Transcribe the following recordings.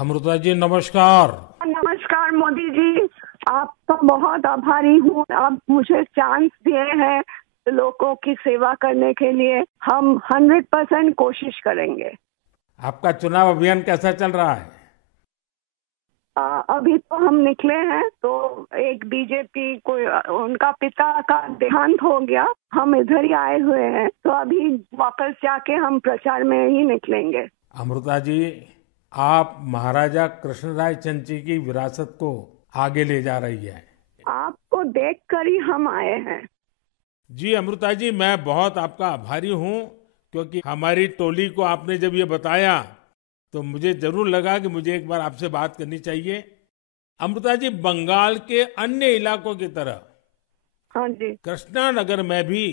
अमृता जी नमस्कार। नमस्कार मोदी जी। आपका बहुत आभारी हूँ। आप मुझे चांस दिए हैं लोगों की सेवा करने के लिए। हम 100% कोशिश करेंगे। आपका चुनाव अभियान कैसा चल रहा है? अभी तो हम निकले हैं तो एक बीजेपी कोई उनका पिता का देहांत हो गया। हम इधर ही आए हुए हैं तो अभी वापस जाके हम प्रचार में ही निकलेंगे। अमृता जी, आप महाराजा कृष्णराय चंद जी की विरासत को आगे ले जा रही है। आपको देखकर ही हम आए हैं। जी अमृता जी, मैं बहुत आपका आभारी हूँ क्योंकि हमारी टोली को आपने जब ये बताया तो मुझे जरूर लगा कि मुझे एक बार आपसे बात करनी चाहिए। अमृता जी, बंगाल के अन्य इलाकों की तरह हाँ जी। कृष्णा नगर में भी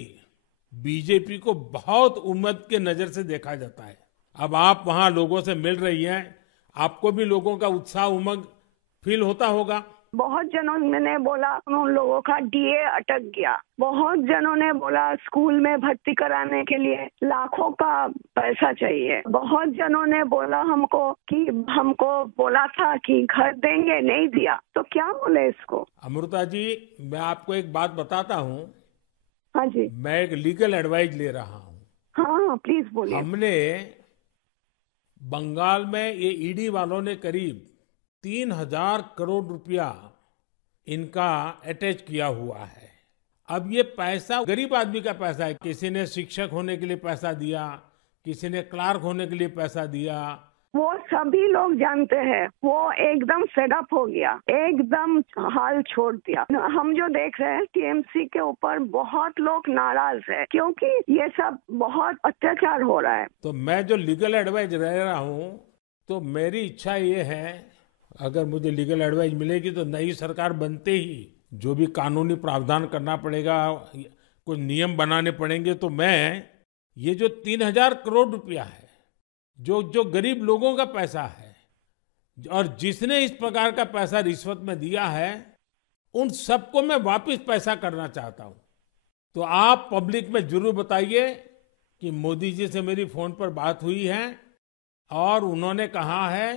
बीजेपी को बहुत उम्मीद के नजर से देखा जाता है। अब आप वहां लोगों से मिल रही हैं, आपको भी लोगों का उत्साह उमंग फील होता होगा। बहुत जनों ने बोला उन लोगों का डीए अटक गया। बहुत जनों ने बोला स्कूल में भर्ती कराने के लिए लाखों का पैसा चाहिए। बहुत जनों ने बोला हमको कि हमको बोला था कि घर देंगे, नहीं दिया। तो क्या बोले इसको। अमृता जी, मैं आपको एक बात बताता हूँ। हाँ जी। मैं एक लीगल एडवाइस ले रहा हूँ। हाँ हाँ, प्लीज बोलिए। हमने बंगाल में ये ईडी वालों ने करीब 3,000 करोड़ रुपया इनका अटैच किया हुआ है। अब ये पैसा गरीब आदमी का पैसा है। किसी ने शिक्षक होने के लिए पैसा दिया, किसी ने क्लार्क होने के लिए पैसा दिया। वो सभी लोग जानते हैं। वो एकदम फेडअप हो गया, एकदम हाल छोड़ दिया। हम जो देख रहे हैं टीएमसी के ऊपर बहुत लोग नाराज है क्योंकि ये सब बहुत अत्याचार हो रहा है। तो मैं जो लीगल एडवाइस रह रहा हूँ, तो मेरी इच्छा ये है, अगर मुझे लीगल एडवाइस मिलेगी तो नई सरकार बनते ही जो भी कानूनी प्रावधान करना पड़ेगा, कुछ नियम बनाने पड़ेंगे, तो मैं ये जो 3,000 करोड़ रुपया है, जो जो गरीब लोगों का पैसा है और जिसने इस प्रकार का पैसा रिश्वत में दिया है, उन सबको मैं वापस पैसा करना चाहता हूं। तो आप पब्लिक में जरूर बताइए कि मोदी जी से मेरी फोन पर बात हुई है और उन्होंने कहा है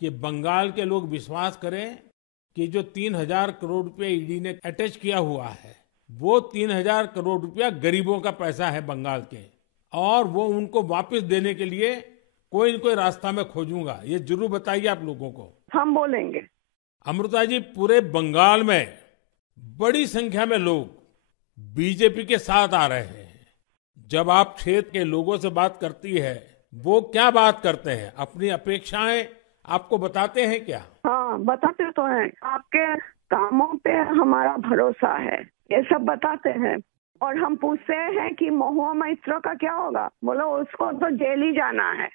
कि बंगाल के लोग विश्वास करें कि जो 3,000 करोड़ रुपया ईडी ने अटैच किया हुआ है, वो 3,000 करोड़ रुपया गरीबों का पैसा है बंगाल के, और वो उनको वापस देने के लिए कोई न कोई रास्ता मैं खोजूंगा। ये जरूर बताइए आप लोगों को। हम बोलेंगे। अमृता जी, पूरे बंगाल में बड़ी संख्या में लोग बीजेपी के साथ आ रहे हैं। जब आप क्षेत्र के लोगों से बात करती है, वो क्या बात करते हैं? अपनी अपेक्षाएं आपको बताते हैं क्या? हाँ, बताते तो हैं। आपके कामों पे हमारा भरोसा है, ये सब बताते हैं। और हम पूछते हैं कि महुआ मैत्रो का क्या होगा। बोलो उसको तो जेल ही जाना है।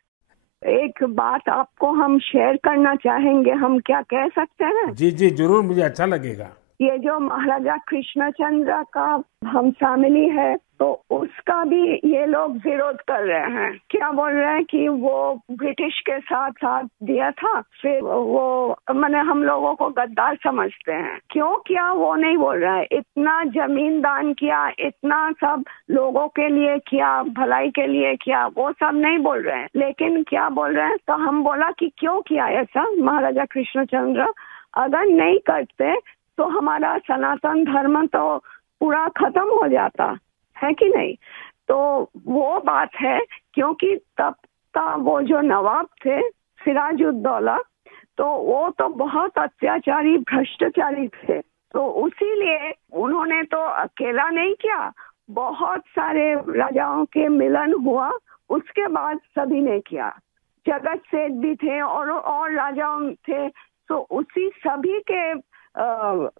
एक बात आपको हम शेयर करना चाहेंगे। हम क्या कह सकते हैं। जी जी जरूर, मुझे अच्छा लगेगा। ये जो महाराजा कृष्णचंद्र का हम फैमिली है तो उसका भी ये लोग विरोध कर रहे हैं। क्या बोल रहे हैं कि वो ब्रिटिश के साथ साथ दिया था, फिर वो मैंने हम लोगों को गद्दार समझते हैं। क्यों किया वो नहीं बोल रहा है। इतना जमीन दान किया, इतना सब लोगों के लिए किया, भलाई के लिए किया, वो सब नहीं बोल रहे हैं। लेकिन क्या बोल रहे हैं, तो हम बोला कि क्यों किया ऐसा महाराजा कृष्णचंद्र। अगर नहीं करते तो हमारा सनातन धर्म तो पूरा खत्म हो जाता है कि नहीं। तो वो बात है क्योंकि तब का वो जो नवाब थे सिराजुद्दौला, तो वो तो बहुत अत्याचारी भ्रष्टाचारी थे। तो उसीलिए उन्होंने तो अकेला नहीं किया, बहुत सारे राजाओं के मिलन हुआ, उसके बाद सभी ने किया। जगत सेठ भी थे और राजाओं थे। तो उसी सभी के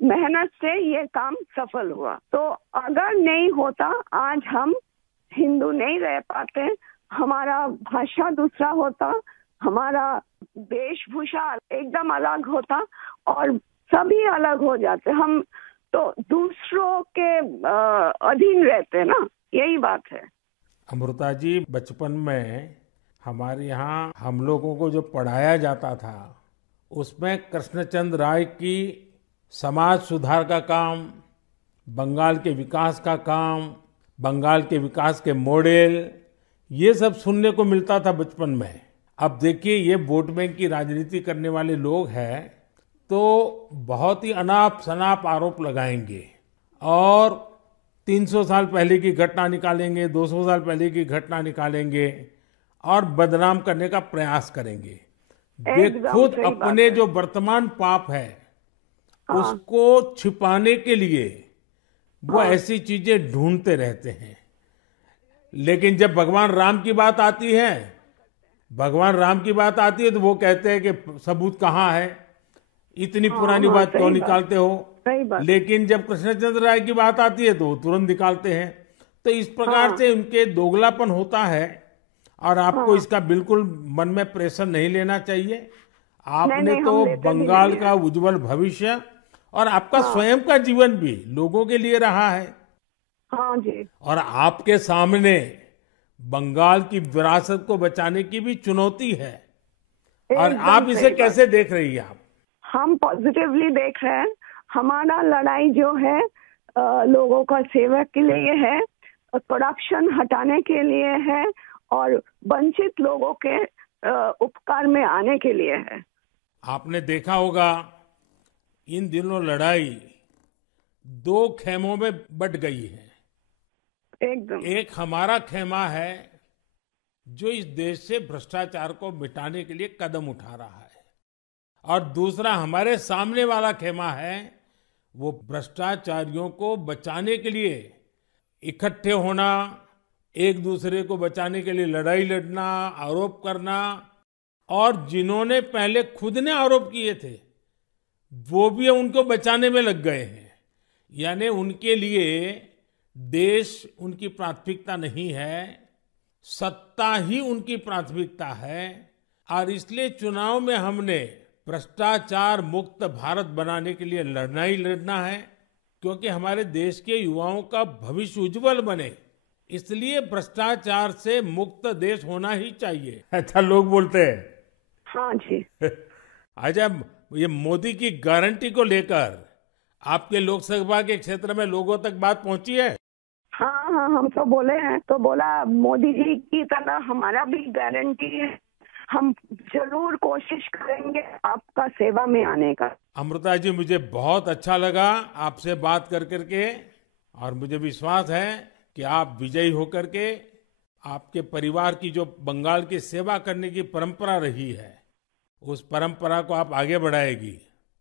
मेहनत से ये काम सफल हुआ। तो अगर नहीं होता आज हम हिंदू नहीं रह पाते। हमारा भाषा दूसरा होता, हमारा वेशभूषा एकदम अलग होता और सभी अलग हो जाते। हम तो दूसरों के अधीन रहते ना, यही बात है। अमृता जी, बचपन में हमारे यहाँ हम लोगों को जो पढ़ाया जाता था, उसमें कृष्णचंद्र राय की समाज सुधार का काम, बंगाल के विकास का काम, बंगाल के विकास के मॉडल, ये सब सुनने को मिलता था बचपन में। अब देखिए ये वोट बैंक की राजनीति करने वाले लोग हैं तो बहुत ही अनाप शनाप आरोप लगाएंगे और 300 साल पहले की घटना निकालेंगे, 200 साल पहले की घटना निकालेंगे और बदनाम करने का प्रयास करेंगे। वे एकदम खुद सही बात अपने है। जो वर्तमान पाप है हाँ उसको छिपाने के लिए वो हाँ ऐसी चीजें ढूंढते रहते हैं। लेकिन जब भगवान राम की बात आती है तो वो कहते हैं कि सबूत कहाँ है, इतनी हाँ पुरानी हाँ बात क्यों सही बात, निकालते हो। सही बात। लेकिन जब कृष्णचंद्र राय की बात आती है तो वो तुरंत निकालते हैं। तो इस प्रकार हाँ से उनके दोगलापन होता है और आपको हाँ इसका बिल्कुल मन में प्रेशर नहीं लेना चाहिए। नहीं आपने नहीं, तो हम लेते भी बंगाल नहीं का है। उज्जवल भविष्य और आपका हाँ स्वयं का जीवन भी लोगों के लिए रहा है हाँ जी, और आपके सामने बंगाल की विरासत को बचाने की भी चुनौती है। और एकदम आप इसे सही बात। कैसे देख रही हैं आप? हम पॉजिटिवली देख रहे हैं। हमारा लड़ाई जो है लोगों का सेवा के लिए है, करप्शन हटाने के लिए है और वंचित लोगों के उपकार में आने के लिए है। आपने देखा होगा इन दिनों लड़ाई दो खेमों में बट गई है। एकदम एक हमारा खेमा है जो इस देश से भ्रष्टाचार को मिटाने के लिए कदम उठा रहा है और दूसरा हमारे सामने वाला खेमा है वो भ्रष्टाचारियों को बचाने के लिए इकट्ठे होना, एक दूसरे को बचाने के लिए लड़ाई लड़ना, आरोप करना और जिन्होंने पहले खुद ने आरोप किए थे वो भी उनको बचाने में लग गए हैं। यानी उनके लिए देश उनकी प्राथमिकता नहीं है, सत्ता ही उनकी प्राथमिकता है। और इसलिए चुनाव में हमने भ्रष्टाचार मुक्त भारत बनाने के लिए लड़ना ही लड़ना है क्योंकि हमारे देश के युवाओं का भविष्य उज्जवल बने, इसलिए भ्रष्टाचार से मुक्त देश होना ही चाहिए। अच्छा लोग बोलते हैं। हाँ जी। अच्छा, ये मोदी की गारंटी को लेकर आपके लोकसभा के क्षेत्र में लोगों तक बात पहुंची है? हाँ हाँ, हम तो बोले हैं, तो बोला मोदी जी की तरह हमारा भी गारंटी है, हम जरूर कोशिश करेंगे आपका सेवा में आने का। अमृता जी, मुझे बहुत अच्छा लगा आपसे बात कर करके और मुझे विश्वास है कि आप विजयी होकर के आपके परिवार की जो बंगाल की सेवा करने की परंपरा रही है उस परंपरा को आप आगे बढ़ाएगी।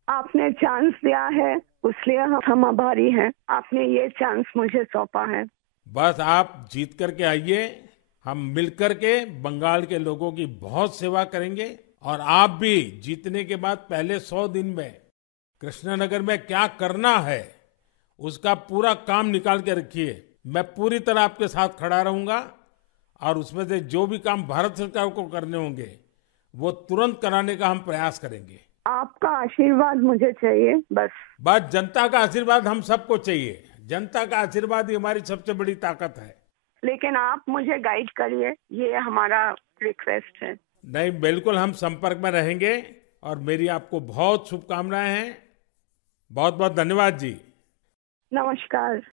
आपने चांस दिया है उसलिए हम आभारी हैं। आपने ये चांस मुझे सौंपा है। बस आप जीत करके आइए, हम मिलकर के बंगाल के लोगों की बहुत सेवा करेंगे और आप भी जीतने के बाद पहले 100 दिन में कृष्णनगर में क्या करना है उसका पूरा काम निकाल के रखिए। मैं पूरी तरह आपके साथ खड़ा रहूंगा और उसमें से जो भी काम भारत सरकार को करने होंगे वो तुरंत कराने का हम प्रयास करेंगे। आपका आशीर्वाद मुझे चाहिए बस। बस जनता का आशीर्वाद हम सबको चाहिए, जनता का आशीर्वाद ही हमारी सबसे बड़ी ताकत है। लेकिन आप मुझे गाइड करिए, ये हमारा रिक्वेस्ट है। नहीं, बिल्कुल हम संपर्क में रहेंगे और मेरी आपको बहुत शुभकामनाएं हैं। बहुत बहुत धन्यवाद जी। नमस्कार।